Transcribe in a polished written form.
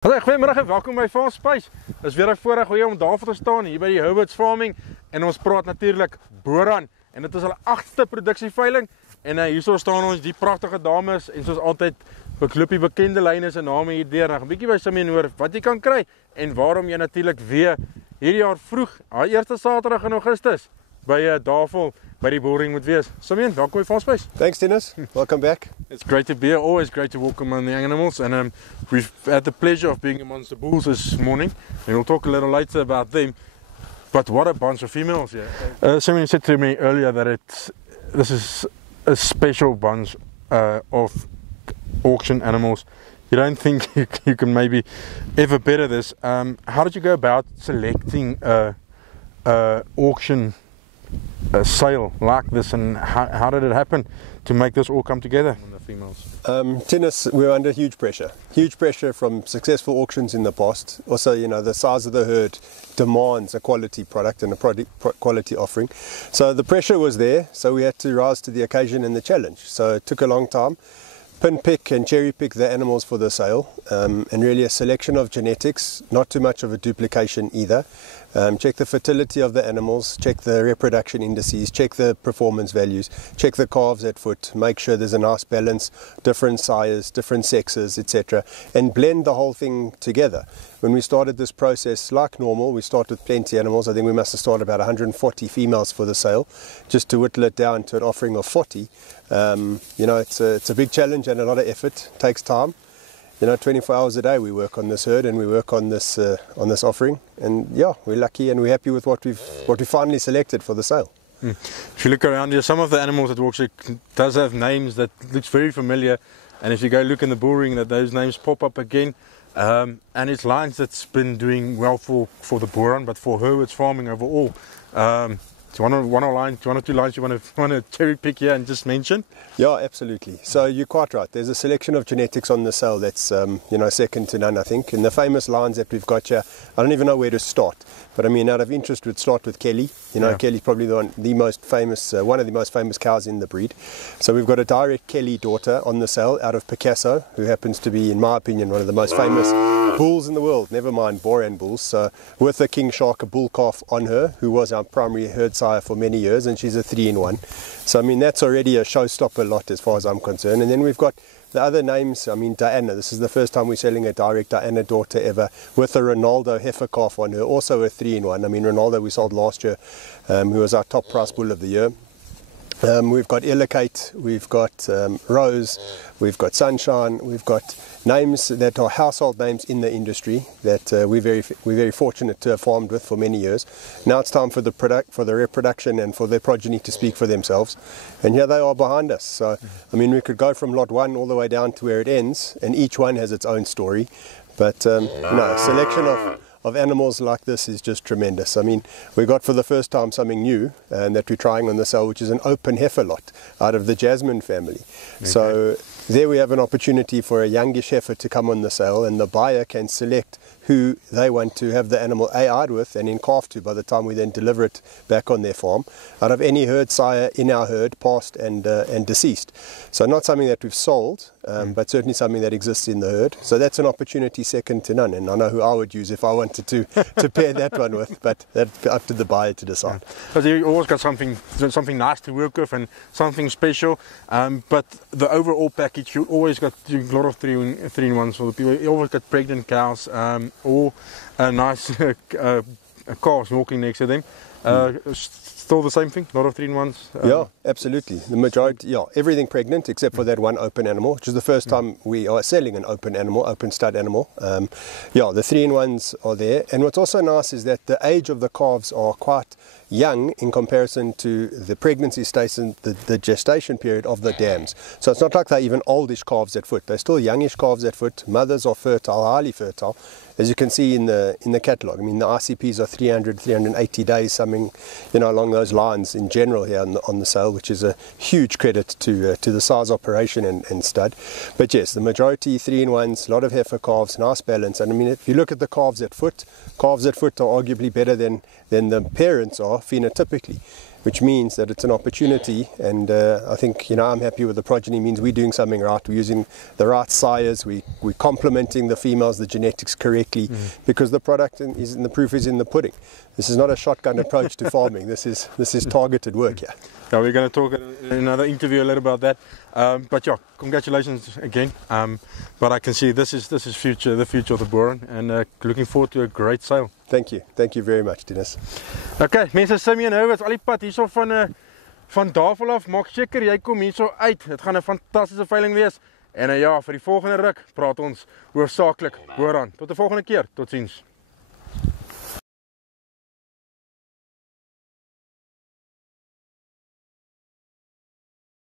Goeiemiddag en welkom by Farmspace. Dit is weer 'n voorreg om daar te staan hier by die Hurwitz Farming en ons praat natuurlik Boran en dit is hulle 8ste produksieveiling en hierso staan ons die pragtige dames en soos altyd beklop die bekende lyne se name hier deur. Nog 'n bietjie by Simeon hoor wat jy kan kry en waarom jy natuurlik weer hierdie jaar vroeg, haar eerste Saterdag in Augustus by 'n tafel by die boring moet wees. Simeon, welkom by Farmspace. Thanks, Dennis. Welcome back. It's great to be here. Always great to welcome on the animals, and we've had the pleasure of being amongst the bulls this morning, and we'll talk a little later about them. But what a bunch of females here! Someone said to me earlier that this is a special bunch of auction animals. You don't think you can maybe ever better this? How did you go about selecting a auction? A sale like this, and how did it happen to make this all come together? The females. Tennis, we were under huge pressure from successful auctions in the past. Also, you know, the size of the herd demands a quality product and a quality offering. So the pressure was there, so we had to rise to the occasion and the challenge. So it took a long time. Pin pick and cherry pick the animals for the sale, and really a selection of genetics, not too much of a duplication either. Check the fertility of the animals, check the reproduction indices, check the performance values, check the calves at foot, make sure there's a nice balance, different sires, different sexes, etc. and blend the whole thing together. When we started this process, like normal, we start with plenty animals. I think we must have started about 140 females for the sale, just to whittle it down to an offering of 40. You know, it's a big challenge and a lot of effort. It takes time. You know, 24 hours a day we work on this herd and we work on this offering. And yeah, we're lucky and we're happy with what we finally selected for the sale. If you look around here, some of the animals that we actually does have names that looks very familiar. And if you go look in the bull ring, that those names pop up again. And it's lines that's been doing well for the Boran, but for Hurwitz Farming overall. Do you want one or two lines you want to cherry pick here and just mention? Yeah, absolutely. So you're quite right. There's a selection of genetics on the sale that's you know, second to none, I think. And the famous lines that we've got here, I don't even know where to start. But I mean, out of interest, we'd start with Kelly. You know, yeah. Kelly's probably one of the most famous cows in the breed. So we've got a direct Kelly daughter on the sale out of Picasso, who happens to be, in my opinion, one of the most famous bulls in the world. Never mind Boran bulls. So with a king shark, a bull calf on her, who was our primary herd sire for many years, and she's a 3-in-1. So I mean, that's already a showstopper lot as far as I'm concerned. And then we've got the other names. I mean, Diana, this is the first time we're selling a direct Diana daughter ever, with a Ronaldo heifer calf on her, also a 3-in-1. I mean, Ronaldo we sold last year, who was our top price bull of the year. We've got Elicate, we've got Rose, we've got Sunshine, we've got names that are household names in the industry that we're very fortunate to have farmed with for many years. Now it's time for the reproduction and for their progeny to speak for themselves, and here they are behind us. So I mean, we could go from lot 1 all the way down to where it ends, and each one has its own story. But no, selection of animals like this is just tremendous. I mean, we got for the first time something new that we're trying on the sale, which is an open heifer lot out of the Jasmine family. Okay. So there we have an opportunity for a youngish heifer to come on the sale, and the buyer can select who they want to have the animal AI'd with and in calf to by the time we then deliver it back on their farm, out of any herd sire in our herd, past and deceased. So not something that we've sold, but certainly something that exists in the herd. So that's an opportunity second to none, and I know who I would use if I wanted to pair that one with, but that's up to the buyer to decide. Because you always got something nice to work with and something special, but the overall package, you always got a lot of 3-in-1s for the people. You always got pregnant cows, or a nice calves walking next to them. Still the same thing, a lot of 3-in-1s? Yeah, absolutely. The majority, yeah, everything pregnant except for that one open animal, which is the first time we are selling an open animal, open stud animal. Yeah, the 3-in-1s are there. And what's also nice is that the age of the calves are quite young in comparison to the pregnancy stage and the gestation period of the dams. So it's not like they're even oldish calves at foot. They're still youngish calves at foot. Mothers are fertile, highly fertile, as you can see in the catalogue. I mean, the ICPs are 300, 380 days, something, you know, along those lines in general here on the sale, which is a huge credit to the size operation and stud. But yes, the majority 3-in-1s, a lot of heifer calves, nice balance. And I mean, if you look at the calves at foot are arguably better than the parents are phenotypically. which means that it's an opportunity. And I think, I'm happy with the progeny. Means we're doing something right. We're using the right sires. We're complementing the females, the genetics correctly, because the product the proof is in the pudding. This is not a shotgun approach to farming. This is targeted work here. Yeah, we're going to talk in another interview a little about that. But yeah, congratulations again. But I can see this is the future of the Boran, and looking forward to a great sale. Thank you very much, Dennis. Okay, mense, Simeon Hurwitz al die pad hierso van Davel af. Maak seker jy kom hierso uit. Dit gaan 'n fantastiese veiling wees. En ja, vir die volgende ruk praat ons hoofsaaklik Boran. Tot 'n volgende keer. Totsiens.